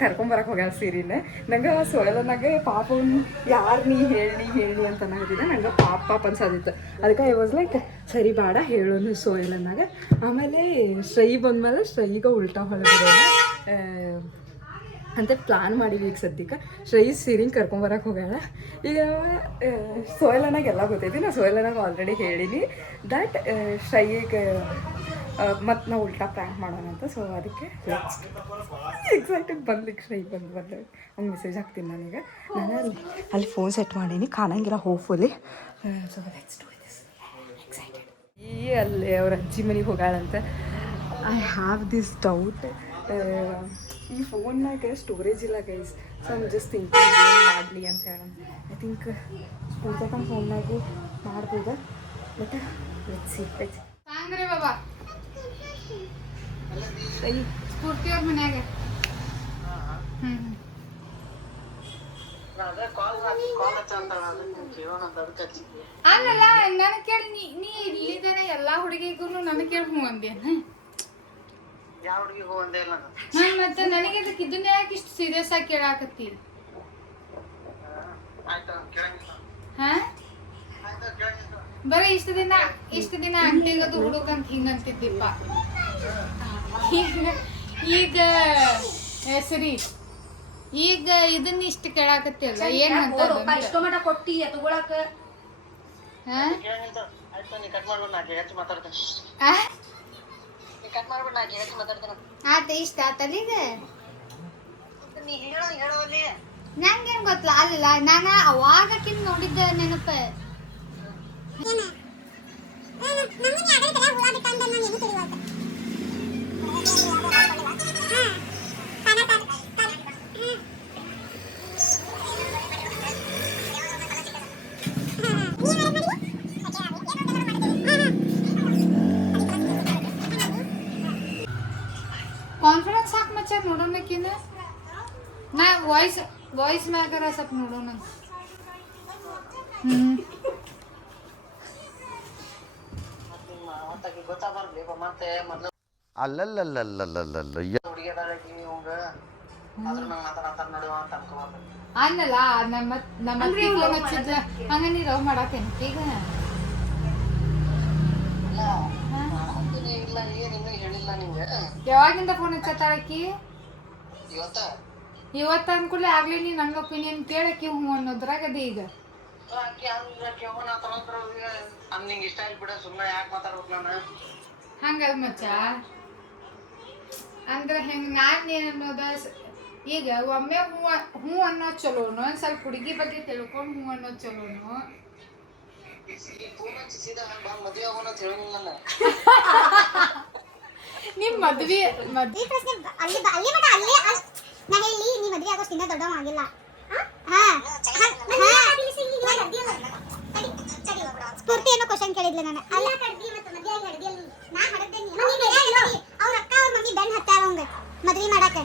ಕರ್ಕೊಂಬರಕ್ಕೆ ಹೋಗ್ಯಾಳ ಸೀರಿನ. ನಂಗೆ ಸೋಯಲನಾಗೆ ಪಾಪವನ್ನು ಯಾರು ನೀ ಹೇಳಿ ಅಂತ ಅನ್ನೋದಿದೆ. ನಂಗೆ ಪಾಪ ಅನ್ಸೋದಿತ್ತು. ಅದಕ್ಕೆ ಐ ವಾಸ್ ಲೈಕ್ ಸರಿ ಬೇಡ ಹೇಳೋನು ಸೋಯಲನಾಗ. ಆಮೇಲೆ ಶ್ರೈ ಬಂದ್ಮೇಲೆ ಶ್ರೈಗ ಉಲ್ಟಾ ಹೊಳಬಿಡೋಣ ಅಂತ ಪ್ಲ್ಯಾನ್ ಮಾಡಿದ್ವಿ. ಈಗ ಸದ್ಯಕ್ಕೆ ಶ್ರೈ ಸೀರಿನ ಕರ್ಕೊಂಬರಕ್ಕೆ ಹೋಗ್ಯಾಳ. ಈಗ ಸೋಯಲನಾಗ ಎಲ್ಲ ಗೊತ್ತೈತಿ. ನಾ ಸೋಯಲನಾಗ ಆಲ್ರೆಡಿ ಹೇಳಿನಿ ದಟ್ ಶ್ರೈಗೆ ಮತ್ತು ನಾವು ಉಲ್ಟಾ ಪ್ರ್ಯಾಂಕ್ ಮಾಡೋಣ ಅಂತ. ಸೊ ಅದಕ್ಕೆ ಎಕ್ಸೈಟೆಡ್ ಬಂದ್ಲಿಕ್ಕೆ ಶ್ರೈ ಬಂದು ಅವ್ನು ಮೆಸೇಜ್ ಹಾಕ್ತೀನಿ ನನಗ. ನಾನು ಅಲ್ಲಿ ಫೋನ್ ಸೆಟ್ ಮಾಡೀನಿ, ಕಾಣಂಗಿಲ್ಲ hopefully. So let's do this. Excited. ಅಲ್ಲಿ ಅವ್ರ ಅಜ್ಜಿ ಮನೆಗೆ ಹೋಗಾಳಂತೆ. ಐ ಹ್ಯಾವ್ ದಿಸ್ ಡೌಟ್, ಈ ಫೋನ್ನಾಗ ಸ್ಟೋರೇಜ್ ಇಲ್ಲ guys. So I'm just thinking ಏನು ಮಾಡಲಿ ಅಂತ ಹೇಳ. ಐ ಥಿಂಕ್ ಪೂಜಾಕನ್ ಫೋನ್ನಾಗೂ ಮಾಡ್ಬೋದ, ಬಟ್ ಲೆಟ್ಸ್ ಸಿ. ಸಾಂಗ್ರಿ ಬಾಬಾ ಸ್ಫೂರ್ತಿ ಅವ್ರ ಮನ್ಯಾಗ. ಅಲ್ಲಲ್ಲ ನನಗೆ ಕೇಳಿ ನೀ ಇಲ್ಲಿದ್ದೇನೆ ಎಲ್ಲಾ ಹುಡುಗಿಗೂ ನನಗೆ ಕೇಳಿ ಹ್ಞೂ ಅಂದೇನ. ಮತ್ತೆ ನನಗೆ ಇದಕ್ಕೆ ಇದನ್ನ ಯಾಕೆ ಇಷ್ಟು ಸೀರಿಯಸ್ ಆಗಿ ಕೇಳಾಕತ್ತಿ? ಹಾ ಬರೀ ಇಷ್ಟು ದಿನ ಅಂಟಿಗದು ಹುಡುಗಂತ ಹಿಂಗಂತಿದ್ದಿಪ್ಪ. ಈಗ ಸರಿ, ಈಗ ಇದನ್ನ ಇಷ್ಟು ಕೇಳಾಕತ್ತಿಲ್ಲ ಏನಂತ ಇಷ್ಟೊಮಟ ಕೊಟ್ಟಿ ತಗೊಳಕ. ಆತ ಇಷ್ಟ ಆತಲ್ಲ ಈಗ ನಂಗೇನ್ ಗೊತ್ತಲ್ಲ. ಅಲ್ಲ ನಾನು ಅವಾಗ ನೋಡಿದ್ದ ನೆನಪ. ಕಾನ್ಫಿಡೆನ್ಸ್ ಹಾಕಿ ಮಚ್ಚ ನೋಡೋಣಕ್ಕಿಂತ ನಾ ವಾಯ್ಸ್ ಮ್ಯಾಗರ ಸ್ವಲ್ಪ ನೋಡೋಣ. ಅನ್ನಲ್ಲ ನಮ್ಮ ಫೋನ್ ಹಚ್ಚಿದ್ಲ ಹಂಗ ನೀ ರವ್ ಮಾಡಾಕೇನ ಈಗ. ಯಾವಾಗಿಂದ ಫೋನ್ ಹಚ್ಚತ್ತಾಳಕಿ? ಇವತ್ತ ಅನ್ಕೂಲ ಆಗ್ಲಿ. ನೀ ನಂಗ ಒಪಿನಿಯನ್ ಕೇಳಕಿ ಹ್ಞೂ ಅನ್ನೋದ್ರಾಗ ಅದ. ಈಗ ಹಂಗಲ್ ಮಚ್ಚ ಅಂದ್ರೆ ಹೆಂಗ ನಾನ್ ಏನ್ ಅನ್ನೋದ. ಈಗ ಒಮ್ಮೆ ಹ್ಞೂ ಅನ್ನೋದ್ ಚಲೋನು, ಸ್ವಲ್ಪ ಹುಡುಗಿ ಬಗ್ಗೆ ತಿಳ್ಕೊಂಡು ಹ್ಞೂ ಅನ್ನೋದ್ ಚಲೋನು. ನಿಮ್ ಮದ್ವಿ ಸ್ಫೂರ್ತಿ ಏನೋ ಕ್ವಶನ್ ಕೇಳಿದ್ಲ ನಾನು. ಮದ್ವಿ ಮಾಡಾಕ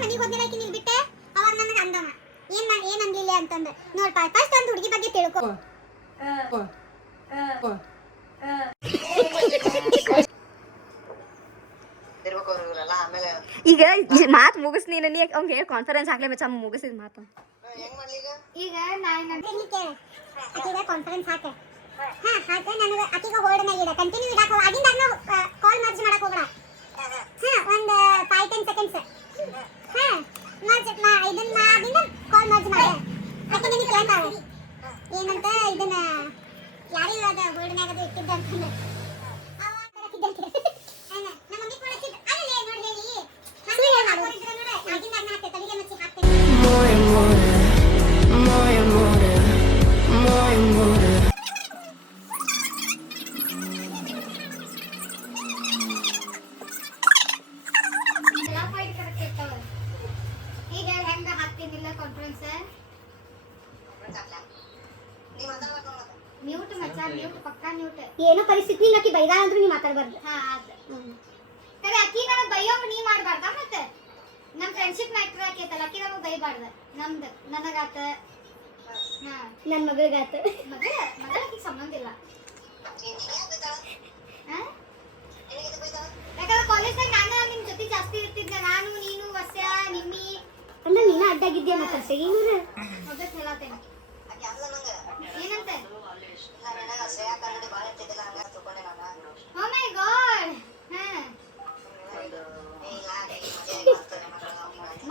ಮನಿಗೆ ಹೋದ್ಮೇಲೆ ನೀನ್ ಬಿಟ್ಟೆ ಅವಾಗ ನನಗೆ ಅಂದವ ಏನ್ ಅಂದಿಲ್ಲ ಅಂತಂದ್ರೆ. ನೋಡ್ಪಾ ಫಸ್ಟ್ ಒಂದು ಹುಡುಗಿ ಬಗ್ಗೆ ತಿಳ್ಕೊ. ಈಗ ಮಾತು ಮುಗಿಸ್ ನೀನು ಅವ್ಗೆ ಹೇಳಿ ಕಾನ್ಫರೆನ್ಸ್ ಆಗ್ಲೇ ಮಚ್ಚ ಮುಗಿಸಿದ ಮಾತು. ಈಗ ಆಕಿಗೆ ಕಾನ್ಫರೆನ್ಸ್ ಹಾಕೆ. ಹಾಕೆ ನನಗೆ ಆಕಿಗೆ ಹೋಲ್ಡ್ನಾಗ ಇಡ ಕಂಟಿನ್ಯೂ ಇಡಾಕ ಆಗಿಂದ ಕಾಲ್ ಮರ್ಜ್ ಮಾಡಕ್ ಹೋಗ್ಬೇಡ. ಒಂದು 5-10 ಸೆಕೆಂಡ್ಸ್ ಇದನ್ನ ಅದನ್ನ ಕಾಲ್ ಮರ್ಜ್ ಮಾಡಿ ಆಕೆ ನನಗೆ ಕೇಳ್ತಾಳೆ ಏನಂತ ಇದನ್ನ ಯಾರಿವಾಗ ಹೋಲ್ಡ್ನಾಗ ಅದು ಇಟ್ಟಿದ್ದ ಅಂತಂದ್ರೆ ನಮ್ಮ ಮಮ್ಮಿ ಕೊಡಕ್ಕಿದ್ದ ಅಲ್ಲೇ ನೋಡಿ ಹೇಳಿ ಕಾನ್ಫರೆನ್ಸ್ ಮ್ಯೂಟ್ ಮಚ್ಚ ಮ್ಯೂಟ್ ಪಕ್ಕಾ ಮ್ಯೂಟ್ ಏನೋ ಪರಿಸ್ಥಿತಿ ಆಕಿ ಬೈದ ಅಂದ್ರೂ ನೀ ಮಾತಾಡಬಾರ್ದು. ಹಾ ಆತ ಕರೆ ಅಕ್ಕಿ ನನಗೆ ಬೈಯೋಂಗ ನೀ ಮಾಡಬಾರ್ದ ಮತ್ತೆ ನಮ್ಮ ಫ್ರೆಂಡ್ಶಿಪ್ ಮ್ಯಾಟ್ರ್ ಆಕೈತಲ್ಲ ಅಕ್ಕಿ ನಮಗೆ ಬೈಬಾರ್ದ ನಮ್ದು ನನಗಾತ ಹಾ ನನ್ನ ಮಗಳಿಗಾತ ಮಗಳಿಗೆ ಸಂಬಂಧ ಇಲ್ಲ ಯಾಕಂದ್ರೆ ಕಾಲೇಜ್ನಾಗ ನಾನು ನಿಮ್ ಜೊತೆ ಜಾಸ್ತಿ ಇರ್ತಿದ್ದೆ ನಾನು ನೀನು ವಸ್ಯ ನಿಮ್ಮಿ ಅಂದ್ರೆ ನೀನ ಅಡ್ಡಾಗಿದ್ಯಾ ಮತ್ತೆ ಸೆಗಿನೂರ ಮೊದಲು ಹೇಳತ್ತೇನೆ ಏನಂತೆ ಓ ಮೈ ಗಾಡ್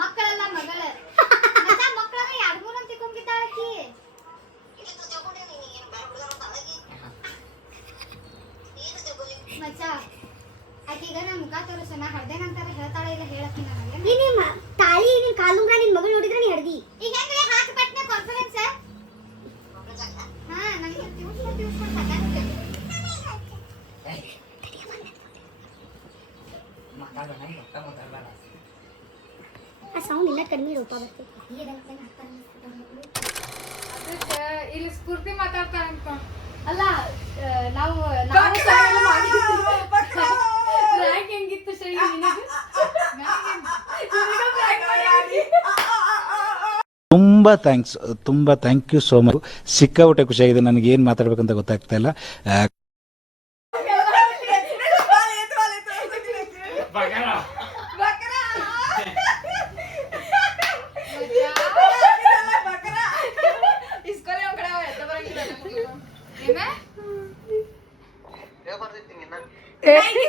ಮಕ್ಕಳೆಲ್ಲ ಮಗಳ ಮಕ್ಕಳನ್ನ ಎರಡು ಮೂರು ಅಂತ ತಿಳ್ಕೊಂಡ್ಬಿದ್ದಾಳ ಆಕಿ ಮಚ್ಚ ಆಕೀಗ ನನ್ನ ಮುಖ ತೋರಿಸ ನಾ ಹಡ್ದೇನಂತಾರ ಹೇಳ್ತಾಳೆ ಇಲ್ಲ ಹೇಳತ್ತಿ ನನಗೆ ನೀನ್ ತಾಳಿ ನಿನ್ ಕಾಲುಂಗ್ರ ನಿನ್ ಮಗಳು ನೋಡಿದ್ರೆ ನೀ ಹಡ್ದಿ. ಈಗ ಹೆಂಗ್ರೆ ಹಾಕಿ ಪಟ್ನೆ ಕಾನ್ಫರೆನ್ಸ್ ಹಾ ನನಗೆ ತಿಳ್ಸ್ಕೊಂಡು ಸಾಕಾಗ್ತದೆ ಆ ಸೌಂಡ್ ಇಲ್ಲ ಕಡಿಮೆ ರೂಪ ಬರ್ತೈತಿ. ಅದಕ್ಕೆ ಇಲ್ಲಿ ಸ್ಫೂರ್ತಿ ಮಾತಾಡ್ತಾಳ ಅನ್ಕೊ. ಅಲ್ಲ ನಾವು ರ್ಯಾಂಕ್ ಹೆಂಗಿತ್ತು ಸರಿ ತುಂಬ ಥ್ಯಾಂಕ್ ಯು ಸೋ ಮಚ್. ಸಿಕ್ಕಾಪಟ್ಟೆ ಖುಷಿಯಾಗಿದೆ. ನನಗೆ ಏನು ಮಾತಾಡ್ಬೇಕಂತ ಗೊತ್ತಾಗ್ತಾ ಇಲ್ಲ.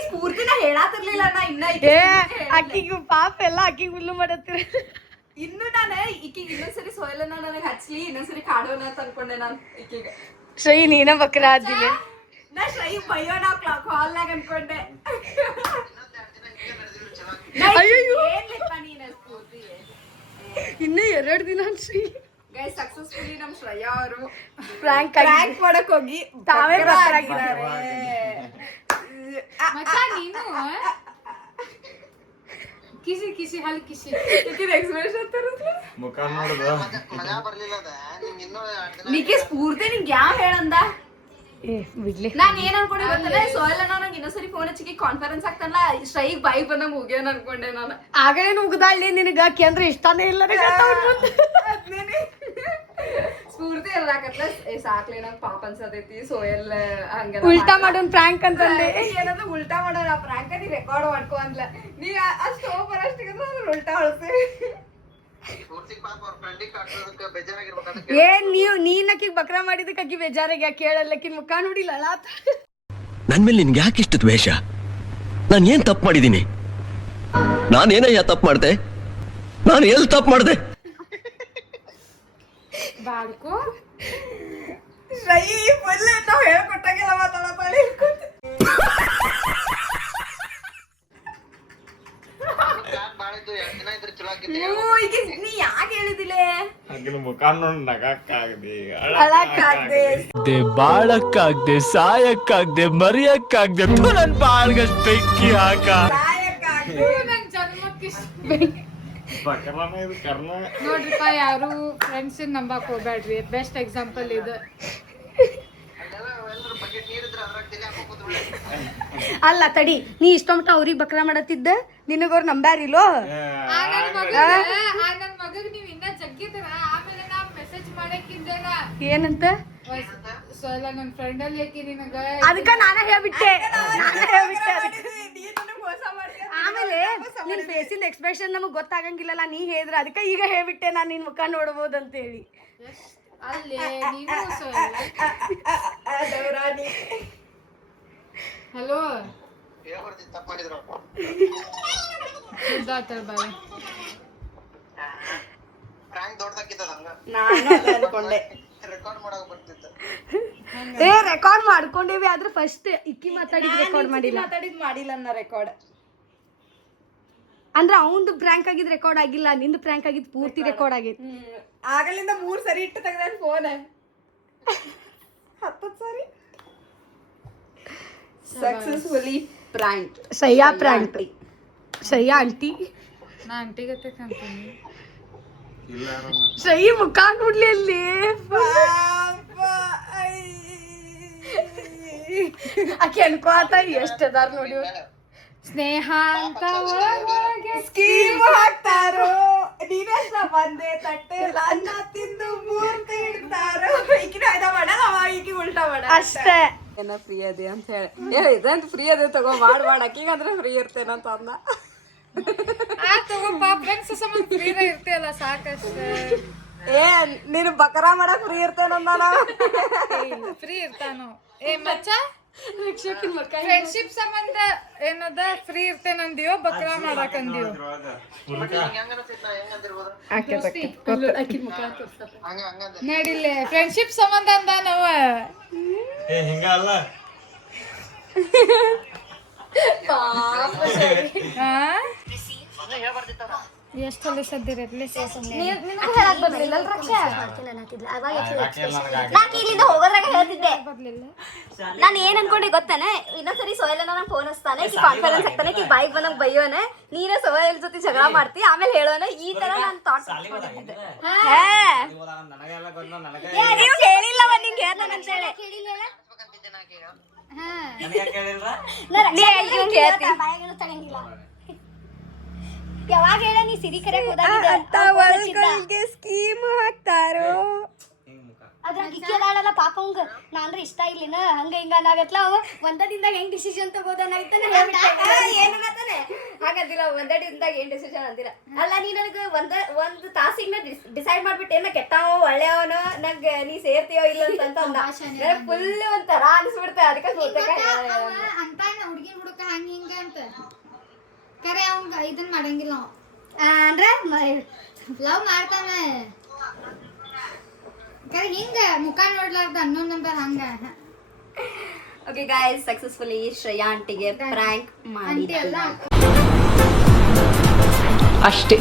ಸ್ಫೂರ್ತಿನ ಹೇಳಾತಿರ್ಲಿಲ್ಲ ನಾ ಇನ್ನ ಅಕ್ಕಿಗೆ ಪಾಪ ಎಲ್ಲ ಅಕ್ಕಿಗೆ ಹುಲ್ಲು ಮಾಡತ್ತಿರ. ಇನ್ನು ನಾನು ಈಕಿಗೆ ಇನ್ನೊಂದ್ಸರಿ ಸೋಯಲನ್ನ ನನಗೆ ಹಚ್ಲಿ ಇನ್ನೊಂದ್ಸರಿ ಕಾಡೋಣ ಅಂತ ಅನ್ಕೊಂಡೆ ನಾನು ಈಕಿಗೆ. ಶ್ರೈ ನೀನ ಬಕ್ರ ಆದಿಲ್ಲ. ನಾ ಶ್ರೈ ಬೈಯೋಣ ಕಾಲ್ನಾಗ ಅನ್ಕೊಂಡೆ. ಇನ್ನು 2 ದಿನ ಶ್ರೀ ಗೈಸ್ ಸಕ್ಸಸ್ಫುಲಿ ನಮ್ ಶ್ರೇಯಾ ಅವರು ಫ್ರಾಂಕ್ ಮಾಡಕ್ ಹೋಗಿ ತಾವೇ ಬಕ್ರಾಗಿದ್ದಾರೆ. ಮಚ್ಚ ನೀನು ಕಿಸಿ ಕಿಸಿ ಹಲ್ ಕಿಸಿ ಈಕಿನ ಎಕ್ಸ್ಪ್ರೆಷನ್ ತೋರಿಸ್ಲಿ ಮುಖ ನೋಡುದು ನೀಕೆ ಸ್ಫೂರ್ತಿ ನಿಂಗೆ ಯಾವ ಹೇಳಂದ ಬಿಡ್ಲಿ. ನಾನ್ ಏನ್ ಅನ್ಕೊಂಡೆ ಗೊತ್ತಲ್ಲ ಸೋಯಲನ್ನ ನಂಗೆ ಇನ್ನೊಂದ್ಸರಿ ಫೋನ್ ಹಚ್ಚಿಗೆ ಕಾನ್ಫರೆನ್ಸ್ ಆಗ್ತಾನಲ್ಲ ಸ್ಟ್ರೈಕ್ ಬೈಕ್ ಬಂದಂಗ ಹೋಗ್ಯಾನ ಅನ್ಕೊಂಡೆ ನಾನು. ಆಗಲೇ ನುಗ್ದಾಳಿ ನಿನಗ ಕೇಂದ್ರ ಇಷ್ಟಾನೇ ಇಲ್ಲ ಸ್ಫೂರ್ತಿ ಇರ್ಲಾಕತ್ಲ ಸಾಕ್ಲಿ ನಂಗೆ ಪಾಪ ಅನ್ಸತೈತಿ ಸೋಯಲ್ ಹಂಗ ಉಲ್ಟಾ ಮಾಡೋನ್ ಪ್ರಾಂಕ್ ಅಂತಂದೆ. ಏನಾದ್ರು ಉಲ್ಟಾ ಮಾಡೋಣ ಪ್ರಾಂಕ ನೀ ರೆಕಾರ್ಡ್ ಮಾಡ್ಕೊ ಅಂದ್ಲ ನೀ ಅಷ್ಟು ಓಪರ್ ಅಷ್ಟಿಗೆ ಉಲ್ಟಾ ಹೊಳ್ಸಿ ಏನ್ ನೀನಕ್ಕಿಗ್ ಬಕ್ರ ಮಾಡಿದಕ್ಕೆ ಅಕ್ಕಿ ಬೇಜಾರಾಗ ಕೇಳಲ್ಲಕ್ಕಿನ ಮುಖ ನೋಡಿಲ್ಲ ಅಳಾತ. ನನ್ ಮೇಲೆ ನಿನ್ಗೆ ಯಾಕೆ ಇಷ್ಟು ದ್ವೇಷ? ನಾನು ಏನ್ ತಪ್ಪು ಮಾಡಿದ್ದೀನಿ? ನಾನೇನಯ್ಯ ತಪ್ಪು ಮಾಡ್ದೆ? ನಾನು ಎಲ್ಲಿ ತಪ್ಪು ಮಾಡ್ದೆ? ಬಾಡ್ಕೋ ಶ್ರೈ ಫುಲ್ ನಾವು ಹೇಳ್ಕೊಟ್ಟಾಗೆಲ್ಲ ಮಾತಾಡೋತಾಳೆ. ನೀ ಯಾಕೆ ಹೇಳಿದಿಲ್ಲ ಮುಖ ನೋಡಿ ನಗಕ್ಕಾಗದೆ ಅಳಕ್ಕಾಗ್ದೆ ಬಾಳಕ್ಕಾಗ್ದೆ ಸಾಯಕ್ಕಾಗ್ದೆ ಮರಿಯಕ್ಕಾಗ್ದೆ ನನ್ ಬಾಳ್ಗಷ್ಟು ಬೆಂಕಿ ಹಾಕ. ನನ್ ಜನ್ಮಕ್ಕೆ ಬಕರನ ಇದು ಕರ್ನ. ನೋಡ್ರಿಪ್ಪ ಯಾರು ಫ್ರೆಂಡ್ಸ್ ನಂಬಕ್ ಹೋಗ್ಬೇಡ್ರಿ. ಬೆಸ್ಟ್ ಎಕ್ಸಾಂಪಲ್ ಇದು. ಅಲ್ಲ ತಡಿ, ನೀ ಇಷ್ಟೊಂಟ ಅವ್ರಿಗೆ ಬಕ್ರ ಮಾಡತ್ತಿದ್ದ ನಿನಗವ್ರು ನಂಬ್ಯಾರಿಲ್ಲೋ. ಆ ನನ್ ಮಗಗ್ ನೀವ್ ಇನ್ನ ಜಗ್ಗಿದ್ರ ಆಮೇಲೆ ನಾ ಮೆಸೇಜ್ ಮಾಡಕ್ಕಿದ್ದೇನ ಏನಂತ ಸೋಲ ನನ್ ಫ್ರೆಂಡ್ ಅಲ್ಲಿ ಐತಿ ನಿನಗ ಅದಕ್ಕ ನಾನೇ ಹೇಳ್ಬಿಟ್ಟೆ ಆಮೇಲೆ ನಿನ್ ಫೇಸಿಂದ ಎಕ್ಸ್ಪ್ರೆಷನ್ ನಮಗ್ ಗೊತ್ತಾಗಂಗಿಲ್ಲಲ್ಲ, ನೀ ಹೇಳಿದ್ರ ಅದಕ್ಕ ಈಗ ಹೇಳ್ಬಿಟ್ಟೆ ನಾನ್ ನಿನ್ ಮುಖ ನೋಡ್ಬೋದಂತ ಹೇಳಿ. ಅಲ್ಲೇ ನೀನು ಸೋಲ. ಹಲೋ ಬಾಯ್. ನಾನು ಅನ್ಕೊಂಡೆ ರೆಕಾರ್ಡ್ ಮಾಡ್ಕೊಂಡೇವಿ ಆದ್ರೆ ಫಸ್ಟ್ ಇಕ್ಕಿ ಮಾತಾಡಿದ್ ರೆಕಾರ್ಡ್ ಮಾಡಿಲ್ಲ ನಾ ರೆಕಾರ್ಡ್. ಅಂದ್ರೆ ಅವಂದು ಪ್ರ್ಯಾಂಕ್ ಆಗಿದ್ ರೆಕಾರ್ಡ್ ಆಗಿಲ್ಲ, ನಿಂದು ಪ್ರ್ಯಾಂಕ್ ಆಗಿದ್ ಪೂರ್ತಿ ರೆಕಾರ್ಡ್ ಆಗೈತಿ. ಆಗಲಿಂದ 3 ಸರಿ ಇಟ್ಟು ತೆಗ್ದ ಫೋನ್ 10 ಸರಿ ಸಕ್ಸಸ್ಫುಲಿ ಪ್ರಾಂಕ್. ಶ್ರೇಯಾ ಆಂಟಿ ನಾ ಆಂಟಿಗತ್ತೆ ಕಾಣ್ತೀನಿ. ಶ್ರೇಯಿ ಮುಖ ನೋಡ್ಲಿ ಅಲ್ಲಿ ಆಕೆ ಅನ್ಕೋತ ಎಷ್ಟ್ ಅದಾರ ನೋಡಿ ಸ್ನೇಹ ಅಂತ ಸ್ಕೀಮ್ ಹಾಕ್ತಾರೋ ನೀನಷ್ಟ ಬಂದೆ ತಟ್ಟೆ ಅನ್ನ ತಿಂದು ಮೂರ್ತಿ ಇಡ್ತಾರೋ ಈಗಿನ ಇದ ಮಾಡಲ್ಲ ಅವ ಈಗ ಉಲ್ಟಾ ಮಾಡ ಅಷ್ಟೇ ಏನ ಫ್ರೀ ಅದೇ ಅಂತ ಹೇಳಿ ಇದಂತ ಫ್ರೀ ಅದೇ ತಗೋ ಮಾಡ್ ಅಕ್ಕಿಗಂದ್ರೆ ಫ್ರೀ ಇರ್ತೇನಂತ ಅಂದ ತಗೋ ಫ್ರೆಂಡ್ಸ್ ಸಂಬಂಧ ಫ್ರೀ ಇರ್ತೀಯಲ್ಲ ಸಾಕಷ್ಟೇ ನೀನು ಬಕರ ಮಾಡಕ್ ಫ್ರೀ ಇರ್ತೇನಂದ ಫ್ರೀ ಇರ್ತಾನೋ ಮಚ್ಚ ಫ್ರೆಂಡ್ಶಿಪ್ ಸಂಬಂಧ ಏನದ ಫ್ರೀ ಇರ್ತೇನಂದಿಯೋ ಬಕ್ರಾ ಮಾಡಾಕಂದಿಯೋ ನಡಿಲೆ ಫ್ರೆಂಡ್ಶಿಪ್ ಸಂಬಂಧ ಅಂದ ನಾವ ಹಿಂಗ ಅಲ್ಲ ಎಷ್ಟು ಹೊಲಿಸದಿರಿ ನಿನಗೂ ಹೇಳಕ್ ಬರ್ಲಿಲ್ಲ ರಕ್ಷಾ ನಾಕ್ ಇಲ್ಲಿಂದ ಹೋಗೋದ್ರಾಗ ಹೇಳ್ತಿದ್ದೆ ನಾನು ಏನ್ ಅನ್ಕೊಂಡೆ ಗೊತ್ತಾನೆ ಇನ್ನೊಂದ್ಸರಿ ಸೋಯಲ್ ನಂಗೆ ಫೋನ್ ಹಚ್ತಾನೆ ಕಿ ಕಾನ್ಫರೆನ್ಸ್ ಆಗ್ತಾನೆ ಕಿ ಬೈಕ್ ಬಂದಂಗ್ ಬೈಯೋನೆ ನೀನೇ ಸೋಯಲ್ ಜೊತೆ ಜಗಳ ಮಾಡ್ತಿ ಆಮೇಲೆ ಹೇಳೋನೆ ಈ ತರ ನಾನು ಥಾಟ್ ಮಾಡ್ತಿದ್ದೆ ನೀವು ಹೇಳಿಲ್ಲವ ನಿಂಗೆ ಹೇಳ್ತಾನೆ ಅಂತ ಹೇಳಿ ಯಾವಾಗ ಹೇಳ ನೀ ಸಿರಿ ಕರೆ ಹೋದಾಗ ಸ್ಕೀಮ್ ಹಾಕ್ತಾರೋ ಅದ್ರಾಗ ಇಕ್ಕಿ ಅದಾಳಲ್ಲ ಪಾಪ ಅವಂಗ ನಾನ್ರೆ ಇಷ್ಟ ಇಲ್ಲಿನ ಹಂಗ ಹಿಂಗ ಅನ್ನಾಗತ್ಲ ಅವ ಒಂದ ದಿನದಾಗ ಹೆಂಗ್ ಡಿಸಿಷನ್ ತಗೋದನ್ನಾಯ್ತಾನೆ ಏನತ್ತಾನೆ ಹಾಗಂದಿಲ್ಲ ಒಂದೇ ದಿನದಾಗ ಏನ್ ಡಿಸಿಷನ್ ಅಂದಿಲ್ಲ ಅಲ್ಲ ನೀ ನನಗೆ ಒಂದ್ ತಾಸಿಗೆ ಡಿಸೈಡ್ ಮಾಡ್ಬಿಟ್ಟು ಏನ ಕೆಟ್ಟವ ಒಳ್ಳೆಯವನು ನಂಗೆ ನೀ ಸೇರ್ತೀಯೋ ಇಲ್ಲ ಅಂತ ಅಂದ ಫುಲ್ ಒಂಥರ ಅನ್ಸ್ಬಿಡ್ತೆ ಅದಕ್ಕೆ ಅಂತ ಹುಡುಗಿ ಹುಡುಕ ಹಂಗ ಹಿಂಗ ಅಂತ ಕರೆ ಅವಂಗ ಇದನ್ ಮಾಡಂಗಿಲ್ಲ ಅಂದ್ರೆ ಲವ್ ಮಾಡ್ತಾನೆ ಕರೆ ಹಿಂಗ ಮುಖ ನೋಡ್ಲಾರ್ದ ಅನ್ನೋನ್ ನಂಬರ್ ಹಂಗ ಓಕೆ ಗಾಯ್ಸ್ ಸಕ್ಸಸ್ಫುಲಿ ಶ್ರೇಯಾ ಆಂಟಿಗೆ ಪ್ರ್ಯಾಂಕ್ ಮಾಡಿ ಅಲ್ಲ ಅಷ್ಟೇ.